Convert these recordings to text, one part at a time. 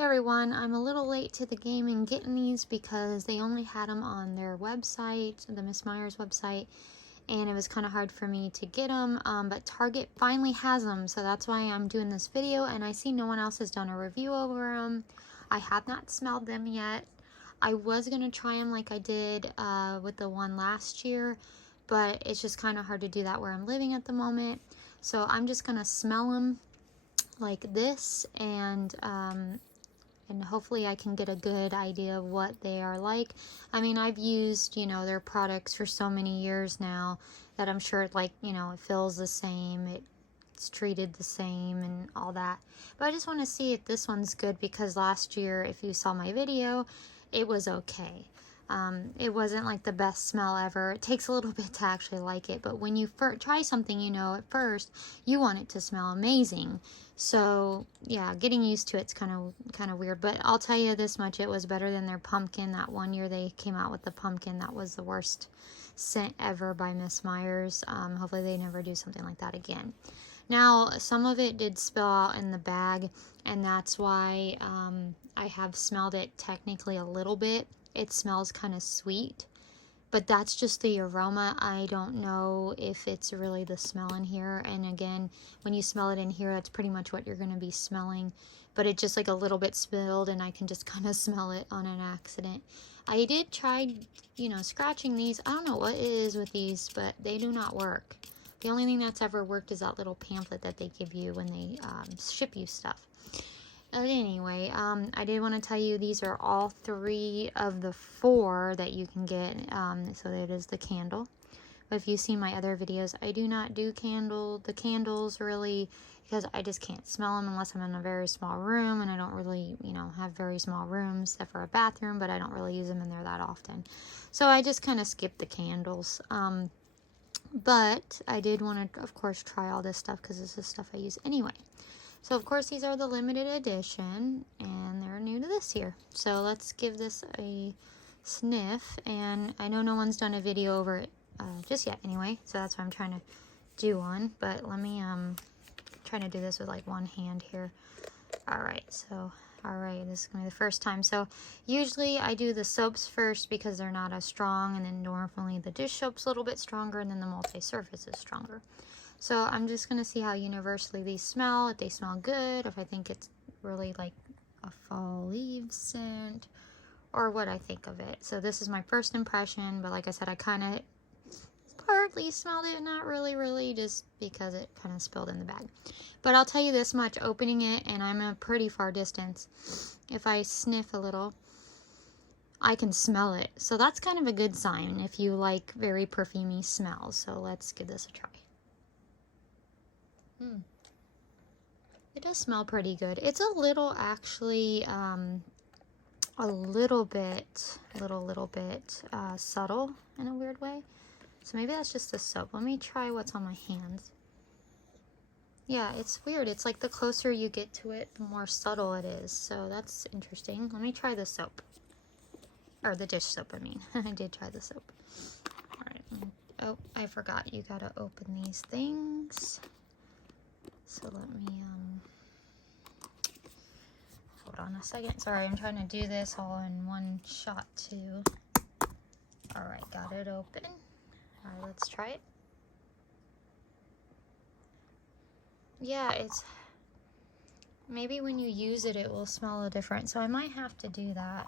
Hey everyone, I'm a little late to the game in getting these because they only had them on their website, the Miss Myers website, and it was kind of hard for me to get them, but Target finally has them, so that's why I'm doing this video, and I see no one else has done a review over them. I have not smelled them yet. I was going to try them like I did with the one last year, but it's just kind of hard to do that where I'm living at the moment, so I'm just going to smell them like this, and hopefully I can get a good idea of what they are like. I mean, I've used, their products for so many years now that I'm sure, it feels the same, it's treated the same and all that. But I just want to see if this one's good because last year, if you saw my video, it was okay. It wasn't like the best smell ever. It takes a little bit to actually like it, but when you try something, at first you want it to smell amazing. So yeah, getting used to it's kind of weird, but I'll tell you this much: it was better than their pumpkin. That one year they came out with the pumpkin, that was the worst scent ever by Miss Myers. Hopefully they never do something like that again. Now, some of it did spill out in the bag, and that's why I have smelled it technically a little bit. It smells kind of sweet, but that's just the aroma. I don't know if it's really the smell in here. And again, when you smell it in here, that's pretty much what you're going to be smelling. But it just like a little bit spilled, and I can just kind of smell it on an accident. I did try, scratching these. I don't know what it is with these, but they do not work. The only thing that's ever worked is that little pamphlet that they give you when they ship you stuff. But anyway, I did want to tell you these are all 3 of the 4 that you can get. So that is the candle. But if you've seen my other videos, I do not do the candles really, because I just can't smell them unless I'm in a very small room, and I don't really, have very small rooms except for a bathroom, but I don't really use them in there that often. So I just kind of skip the candles. But I did want to, of course, try all this stuff because this is stuff I use anyway. So, of course, these are the limited edition, and they're new to this year. So, let's give this a sniff, and I know no one's done a video over it just yet anyway, so that's why I'm trying to do one. But let me, trying to do this with, like, one hand here. Alright, so, alright, this is going to be the first time. So, usually I do the soaps first because they're not as strong, and then normally the dish soap's a little bit stronger, and then the multi-surface is stronger. So I'm just going to see how universally these smell, if they smell good, if I think it's really like a fall leaf scent, or what I think of it. So this is my first impression, but like I said, I kind of partly smelled it, not really, just because it kind of spilled in the bag. But I'll tell you this much, opening it, and I'm a pretty far distance, if I sniff a little, I can smell it. So that's kind of a good sign if you like very perfumey smells. So let's give this a try. It does smell pretty good. It's a little, actually, a little bit subtle in a weird way. So maybe that's just the soap. Let me try what's on my hands. Yeah, it's weird. It's like the closer you get to it, the more subtle it is. So that's interesting. Let me try the soap. Or the dish soap, I mean. I did try the soap. All right. Oh, I forgot. You gotta open these things. So let me, hold on a second. Sorry, I'm trying to do this all in one shot too. Alright, got it open. Alright, let's try it. Yeah, it's, maybe when you use it, it will smell different. So I might have to do that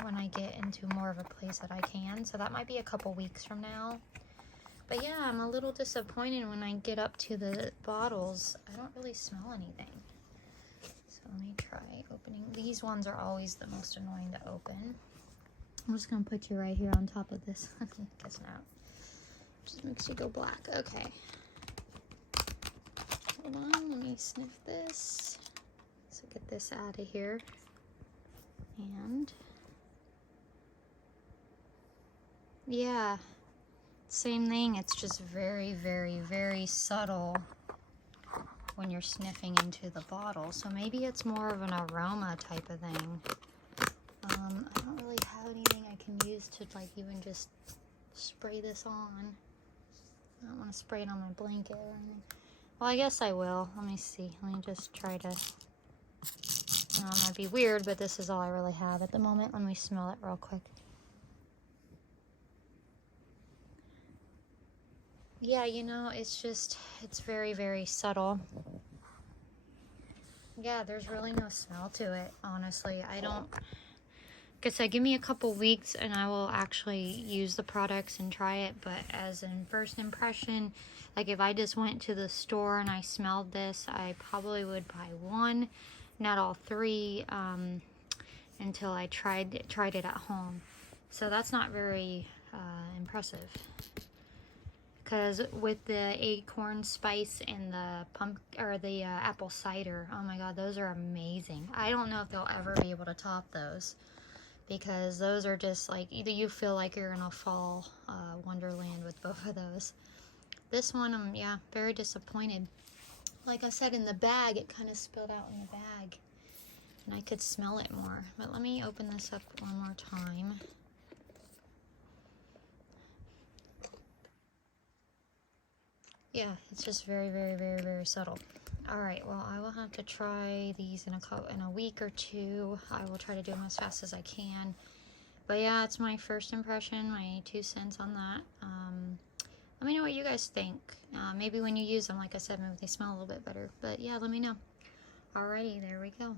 when I get into more of a place that I can. So that might be a couple weeks from now. But yeah, I'm a little disappointed when I get up to the bottles. I don't really smell anything. So let me try opening. These ones are always the most annoying to open. I'm just going to put you right here on top of this. I guess not. Just makes you go black. Okay. Hold on, let me sniff this. So get this out of here. And yeah. Same thing, it's just very subtle when you're sniffing into the bottle. So maybe it's more of an aroma type of thing. I don't really have anything I can use to like even just spray this on. I don't want to spray it on my blanket or anything. Well, I guess I will. Let me see. Let me just try to It might be weird, but this is all I really have at the moment. Let me smell it real quick. Yeah, you know, it's very, very subtle. Yeah, there's really no smell to it, honestly. I don't, like I said, give me a couple weeks and I will actually use the products and try it. But as in first impression, like if I just went to the store and I smelled this, I probably would buy one, not all three, until I tried it at home. So that's not very impressive. Because with the acorn spice and the apple cider, oh my god, those are amazing. I don't know if they'll ever be able to top those, because those are just like, either you feel like you're in a fall wonderland with both of those. This one, yeah, very disappointed. Like I said, in the bag, it kind of spilled out in the bag, and I could smell it more. But let me open this up one more time. Yeah, it's just very, very, very, very subtle. Alright, well, I will have to try these in a week or two. I will try to do them as fast as I can. But yeah, it's my first impression, my 2 cents on that. Let me know what you guys think. Maybe when you use them, like I said, maybe they smell a little bit better. But yeah, let me know. Alrighty, there we go.